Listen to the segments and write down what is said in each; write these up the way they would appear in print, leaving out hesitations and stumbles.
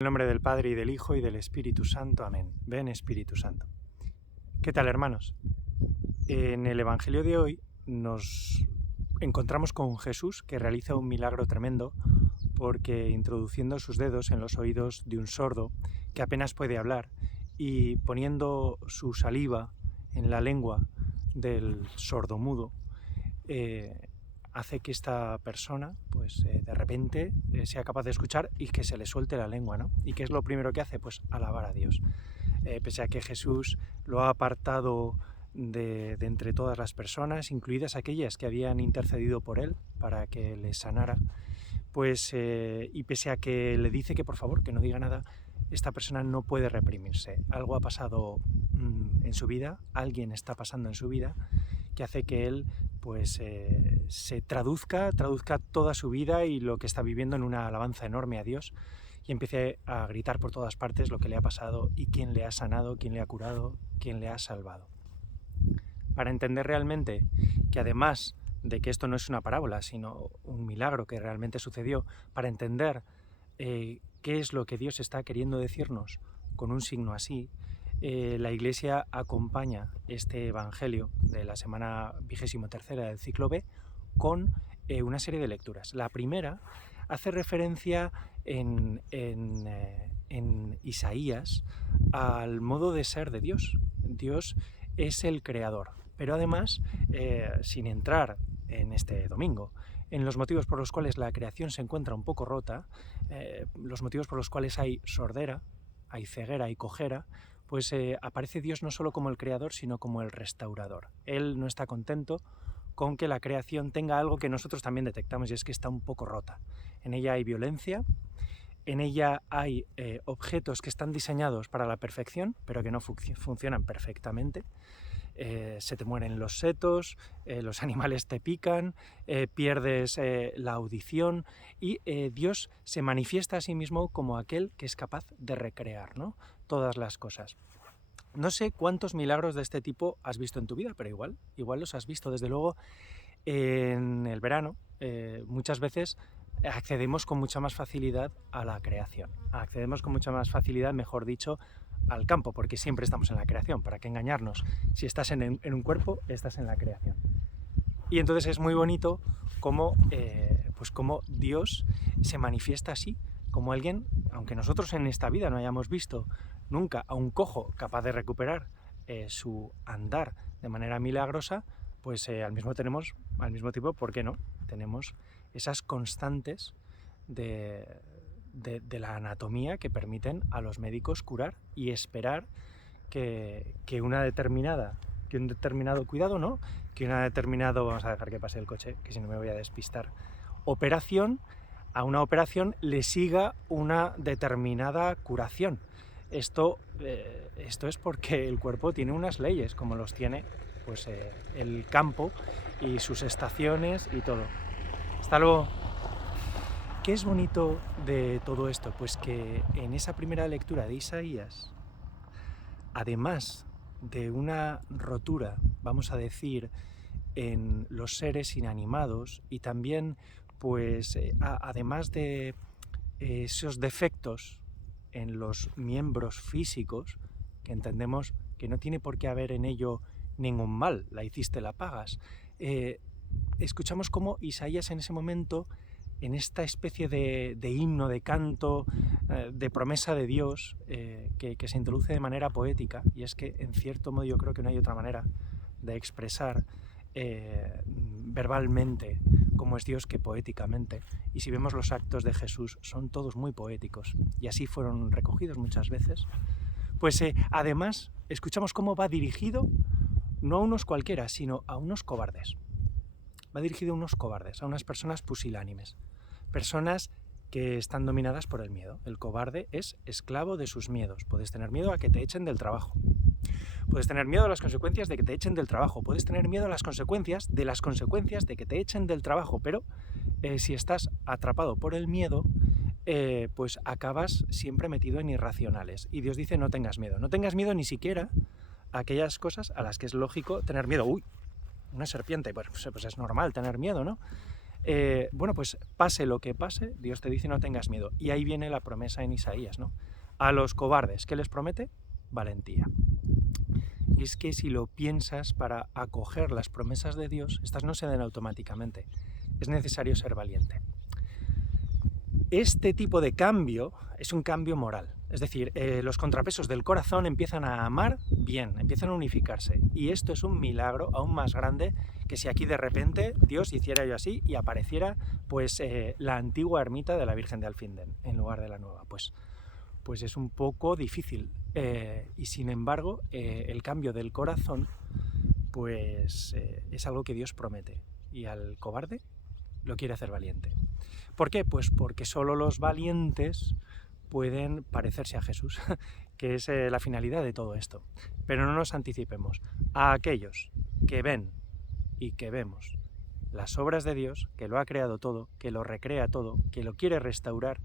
En el nombre del Padre, y del Hijo, y del Espíritu Santo. Amén. Ven, Espíritu Santo. ¿Qué tal, hermanos? En el Evangelio de hoy nos encontramos con Jesús, que realiza un milagro tremendo, porque introduciendo sus dedos en los oídos de un sordo que apenas puede hablar y poniendo su saliva en la lengua del sordomudo, hace que esta persona, pues de repente sea capaz de escuchar y que se le suelte la lengua, ¿no? ¿Y qué es lo primero que hace? Pues alabar a Dios. Pese a que Jesús lo ha apartado de entre todas las personas, incluidas aquellas que habían intercedido por él para que le sanara, pues y pese a que le dice que por favor que no diga nada, esta persona no puede reprimirse. Algo ha pasado en su vida, alguien está pasando en su vida, que hace que él pues se traduzca toda su vida y lo que está viviendo en una alabanza enorme a Dios, y empiece a gritar por todas partes lo que le ha pasado y quién le ha sanado, quién le ha curado, quién le ha salvado. Para entender realmente que además de que esto no es una parábola, sino un milagro que realmente sucedió, para entender qué es lo que Dios está queriendo decirnos con un signo así, la Iglesia acompaña este Evangelio de la semana 23ª del ciclo B con una serie de lecturas. La primera hace referencia en Isaías al modo de ser de Dios. Dios es el creador, pero además, sin entrar en este domingo en los motivos por los cuales la creación se encuentra un poco rota, los motivos por los cuales hay sordera, hay ceguera y cojera, pues aparece Dios no solo como el creador, sino como el restaurador. Él no está contento con que la creación tenga algo que nosotros también detectamos, y es que está un poco rota. En ella hay violencia, en ella hay objetos que están diseñados para la perfección, pero que no funcionan perfectamente. Se te mueren los setos, los animales te pican, pierdes la audición, y Dios se manifiesta a sí mismo como aquel que es capaz de recrear, ¿no?, todas las cosas. No sé cuántos milagros de este tipo has visto en tu vida, pero igual los has visto. Desde luego, en el verano muchas veces accedemos con mucha más facilidad a la creación. Accedemos con mucha más facilidad, mejor dicho, al campo, porque siempre estamos en la creación. ¿Para qué engañarnos? Si estás en un cuerpo, estás en la creación. Y entonces es muy bonito cómo Dios se manifiesta así, como alguien, aunque nosotros en esta vida no hayamos visto nunca a un cojo capaz de recuperar su andar de manera milagrosa, pues al mismo tiempo, ¿por qué no?, tenemos esas constantes de la anatomía que permiten a los médicos curar y esperar que un determinado cuidado, ¿no?, vamos a dejar que pase el coche, que si no me voy a despistar, a una operación le siga una determinada curación. Esto es porque el cuerpo tiene unas leyes, como los tiene pues el campo y sus estaciones y todo. Hasta luego. ¿Qué es bonito de todo esto? Pues que en esa primera lectura de Isaías, además de una rotura, vamos a decir, en los seres inanimados, y también, pues, además de esos defectos en los miembros físicos, que entendemos que no tiene por qué haber en ello ningún mal, la hiciste, la pagas, escuchamos cómo Isaías en ese momento, en esta especie de himno, de canto, de promesa de Dios, que se introduce de manera poética, y es que en cierto modo yo creo que no hay otra manera de expresar verbalmente cómo es Dios que poéticamente, y si vemos los actos de Jesús son todos muy poéticos, y así fueron recogidos muchas veces. Pues además escuchamos cómo va dirigido no a unos cualquiera, sino a unos cobardes. Va dirigido a unos cobardes, a unas personas pusilánimes, personas que están dominadas por el miedo. El cobarde es esclavo de sus miedos. Puedes tener miedo a que te echen del trabajo, puedes tener miedo a las consecuencias de que te echen del trabajo, puedes tener miedo a las consecuencias de que te echen del trabajo, pero si estás atrapado por el miedo, pues acabas siempre metido en irracionales. Y Dios dice: no tengas miedo ni siquiera a aquellas cosas a las que es lógico tener miedo. ¡Uy! Una serpiente, pues es normal tener miedo, ¿no? bueno, pues pase lo que pase, Dios te dice no tengas miedo. Y ahí viene la promesa en Isaías, ¿no? A los cobardes, ¿qué les promete? Valentía. Y es que si lo piensas, para acoger las promesas de Dios, estas no se dan automáticamente. Es necesario ser valiente. Este tipo de cambio es un cambio moral. Es decir, los contrapesos del corazón empiezan a amar bien, empiezan a unificarse. Y esto es un milagro aún más grande que si aquí de repente Dios hiciera yo así y apareciera pues la antigua ermita de la Virgen de Alfindén en lugar de la nueva. Pues es un poco difícil. Y sin embargo, el cambio del corazón pues es algo que Dios promete. Y al cobarde lo quiere hacer valiente. ¿Por qué? Pues porque solo los valientes pueden parecerse a Jesús, que es la finalidad de todo esto. Pero no nos anticipemos. A aquellos que ven y que vemos las obras de Dios, que lo ha creado todo, que lo recrea todo, que lo quiere restaurar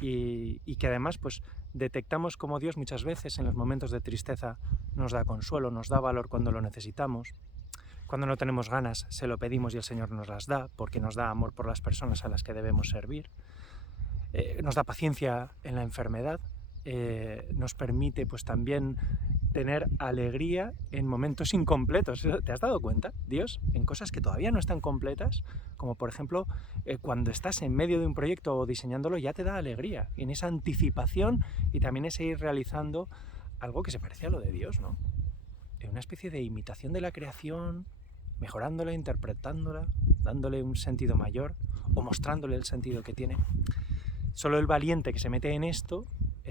y que además pues detectamos como Dios muchas veces en los momentos de tristeza nos da consuelo, nos da valor cuando lo necesitamos. Cuando no tenemos ganas, se lo pedimos y el Señor nos las da, porque nos da amor por las personas a las que debemos servir. Nos da paciencia en la enfermedad, nos permite pues también tener alegría en momentos incompletos. ¿Te has dado cuenta, Dios, en cosas que todavía no están completas? Como por ejemplo, cuando estás en medio de un proyecto o diseñándolo, ya te da alegría, en esa anticipación y también ese ir realizando algo que se parece a lo de Dios, ¿no? Una especie de imitación de la creación, mejorándola, interpretándola, dándole un sentido mayor o mostrándole el sentido que tiene. Solo el valiente que se mete en esto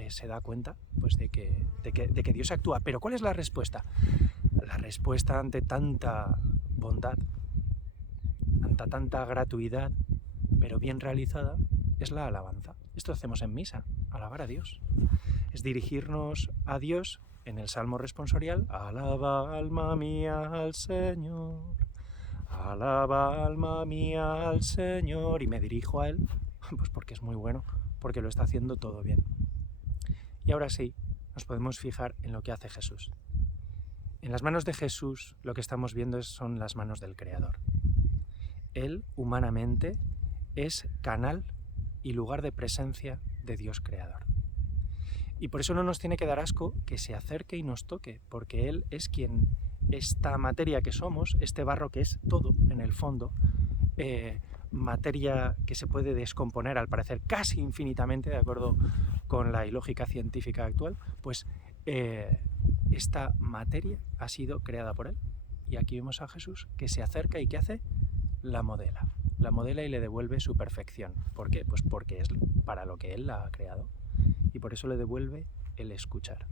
se da cuenta pues, de que Dios actúa. Pero ¿cuál es la respuesta? La respuesta ante tanta bondad, ante tanta gratuidad, pero bien realizada, es la alabanza. Esto hacemos en misa, alabar a Dios. Es dirigirnos a Dios en el Salmo responsorial, alaba alma mía al Señor, alaba alma mía al Señor, y me dirijo a Él, pues porque es muy bueno, porque lo está haciendo todo bien. Y ahora sí, nos podemos fijar en lo que hace Jesús. En las manos de Jesús lo que estamos viendo son las manos del Creador. Él, humanamente, es canal y lugar de presencia de Dios Creador. Y por eso no nos tiene que dar asco que se acerque y nos toque, porque Él es quien, esta materia que somos, este barro que es todo en el fondo, materia que se puede descomponer al parecer casi infinitamente, de acuerdo con la ilógica científica actual, pues esta materia ha sido creada por Él. Y aquí vemos a Jesús que se acerca y ¿qué hace? La modela y le devuelve su perfección. ¿Por qué? Pues porque es para lo que Él la ha creado. Y por eso le devuelve el escuchar.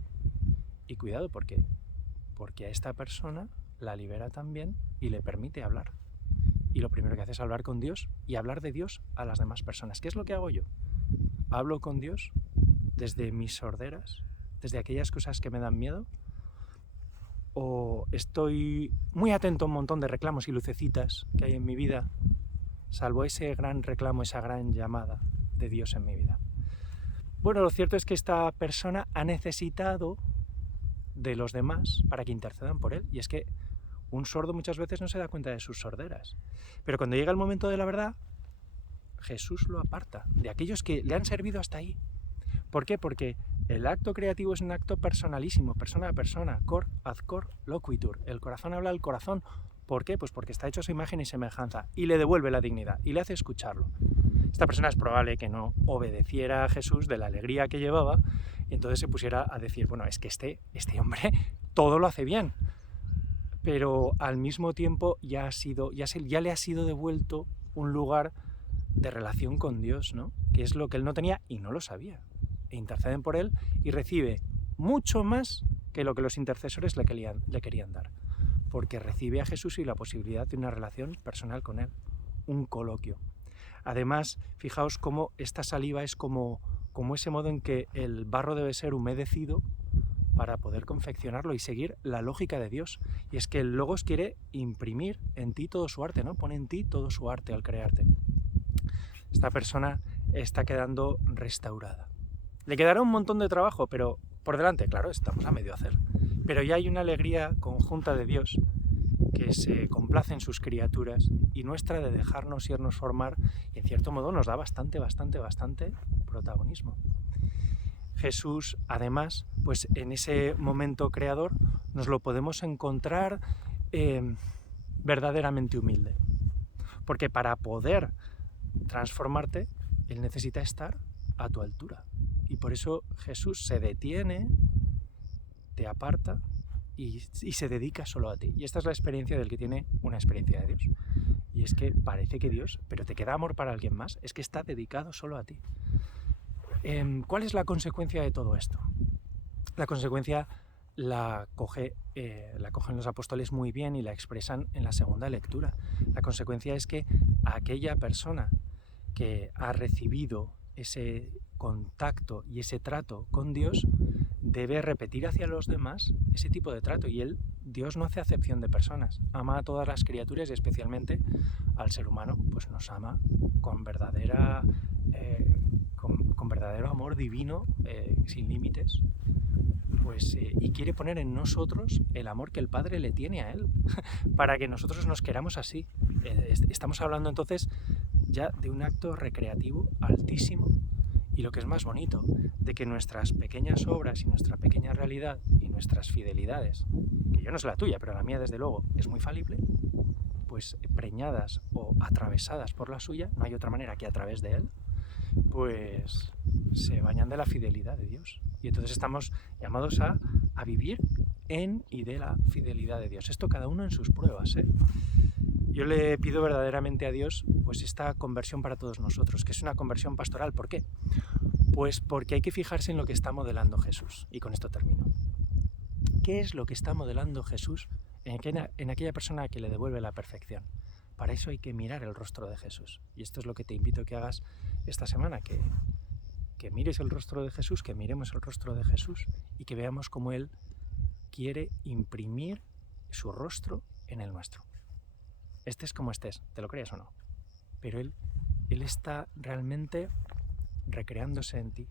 Y cuidado, porque a esta persona la libera también y le permite hablar. Y lo primero que hace es hablar con Dios y hablar de Dios a las demás personas. ¿Qué es lo que hago yo? Hablo con Dios desde mis sorderas, desde aquellas cosas que me dan miedo, o estoy muy atento a un montón de reclamos y lucecitas que hay en mi vida, salvo ese gran reclamo, esa gran llamada de Dios en mi vida. Bueno, lo cierto es que esta persona ha necesitado de los demás para que intercedan por él. Y es que un sordo muchas veces no se da cuenta de sus sorderas. Pero cuando llega el momento de la verdad, Jesús lo aparta de aquellos que le han servido hasta ahí. ¿Por qué? Porque el acto creativo es un acto personalísimo, persona a persona, cor ad cor loquitur. El corazón habla al corazón. ¿Por qué? Pues porque está hecho a su imagen y semejanza y le devuelve la dignidad y le hace escucharlo. Esta persona es probable que no obedeciera a Jesús de la alegría que llevaba y entonces se pusiera a decir, bueno, es que este hombre todo lo hace bien, pero al mismo tiempo ya le ha sido devuelto un lugar de relación con Dios, ¿no? Que es lo que él no tenía y no lo sabía. E interceden por él y recibe mucho más que lo que los intercesores le querían dar, porque recibe a Jesús y la posibilidad de una relación personal con él, un coloquio. Además, fijaos cómo esta saliva es como ese modo en que el barro debe ser humedecido para poder confeccionarlo y seguir la lógica de Dios. Y es que el Logos quiere imprimir en ti todo su arte, ¿no? Pone en ti todo su arte al crearte. Esta persona está quedando restaurada. Le quedará un montón de trabajo, pero por delante, claro, estamos a medio hacer. Pero ya hay una alegría conjunta de Dios que se complace en sus criaturas y nuestra de dejarnos irnos formar, y en cierto modo nos da bastante protagonismo. Jesús, además, pues en ese momento creador nos lo podemos encontrar verdaderamente humilde, porque para poder transformarte, Él necesita estar a tu altura, y por eso Jesús se detiene, te aparta y se dedica solo a ti. Y esta es la experiencia del que tiene una experiencia de Dios. Y es que parece que Dios, pero te queda amor para alguien más, es que está dedicado solo a ti. ¿Cuál es la consecuencia de todo esto? La consecuencia la cogen los apóstoles muy bien y la expresan en la segunda lectura. La consecuencia es que aquella persona que ha recibido ese contacto y ese trato con Dios debe repetir hacia los demás ese tipo de trato. Y Dios no hace acepción de personas, ama a todas las criaturas y especialmente al ser humano, pues nos ama con verdadero amor divino, sin límites, pues, y quiere poner en nosotros el amor que el Padre le tiene a Él, para que nosotros nos queramos así. Estamos hablando entonces ya de un acto recreativo altísimo, y lo que es más bonito, de que nuestras pequeñas obras y nuestra pequeña realidad y nuestras fidelidades, que yo no sé la tuya, pero la mía desde luego es muy falible, pues preñadas o atravesadas por la suya, no hay otra manera que a través de Él, pues se bañan de la fidelidad de Dios. Y entonces estamos llamados a vivir en y de la fidelidad de Dios. Esto cada uno en sus pruebas, ¿eh? Yo le pido verdaderamente a Dios pues esta conversión para todos nosotros, que es una conversión pastoral. ¿Por qué? Pues porque hay que fijarse en lo que está modelando Jesús. Y con esto termino. ¿Qué es lo que está modelando Jesús en aquella persona que le devuelve la perfección? Para eso hay que mirar el rostro de Jesús. Y esto es lo que te invito a que hagas esta semana, que mires el rostro de Jesús, que miremos el rostro de Jesús y que veamos cómo Él quiere imprimir su rostro en el nuestro. Estés como estés, te lo creas o no, pero Él está realmente recreándose en ti,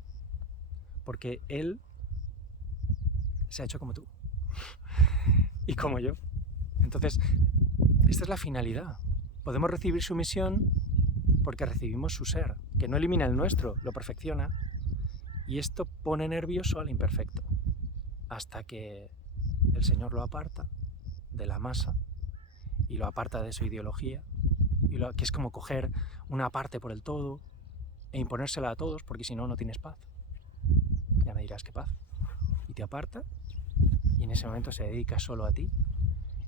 porque Él se ha hecho como tú y como yo. Entonces, esta es la finalidad. Podemos recibir su misión porque recibimos su ser, que no elimina el nuestro, lo perfecciona, y esto pone nervioso al imperfecto, hasta que el Señor lo aparta de la masa y lo aparta de su ideología, que es como coger una parte por el todo e imponérsela a todos, porque si no, no tienes paz. Ya me dirás qué paz. Y te aparta, y en ese momento se dedica solo a ti,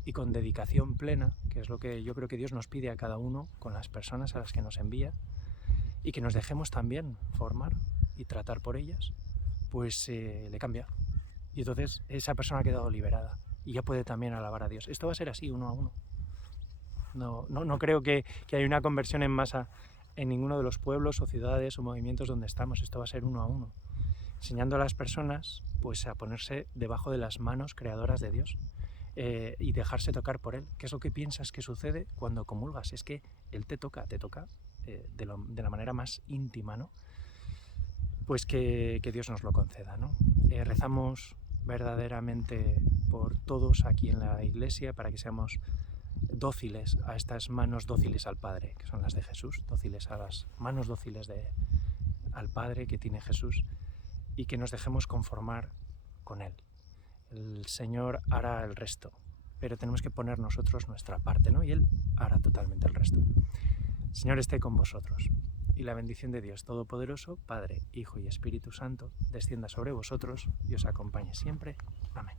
y con dedicación plena, que es lo que yo creo que Dios nos pide a cada uno con las personas a las que nos envía, y que nos dejemos también formar y tratar por ellas, pues le cambia. Y entonces esa persona ha quedado liberada y ya puede también alabar a Dios. Esto va a ser así, uno a uno. No creo que haya una conversión en masa en ninguno de los pueblos o ciudades o movimientos donde estamos. Esto va a ser uno a uno, enseñando a las personas pues a ponerse debajo de las manos creadoras de Dios, y dejarse tocar por Él. ¿Qué es lo que piensas que sucede cuando comulgas? Es que Él te toca de la manera más íntima, ¿no? Pues que Dios nos lo conceda, ¿no? Rezamos verdaderamente por todos aquí en la Iglesia para que seamos dóciles a estas manos dóciles al Padre, que son las de Jesús, dóciles a las manos dóciles al Padre que tiene Jesús, y que nos dejemos conformar con Él. El Señor hará el resto, pero tenemos que poner nosotros nuestra parte, ¿no? Y Él hará totalmente el resto. El Señor esté con vosotros, y la bendición de Dios Todopoderoso, Padre, Hijo y Espíritu Santo, descienda sobre vosotros y os acompañe siempre. Amén.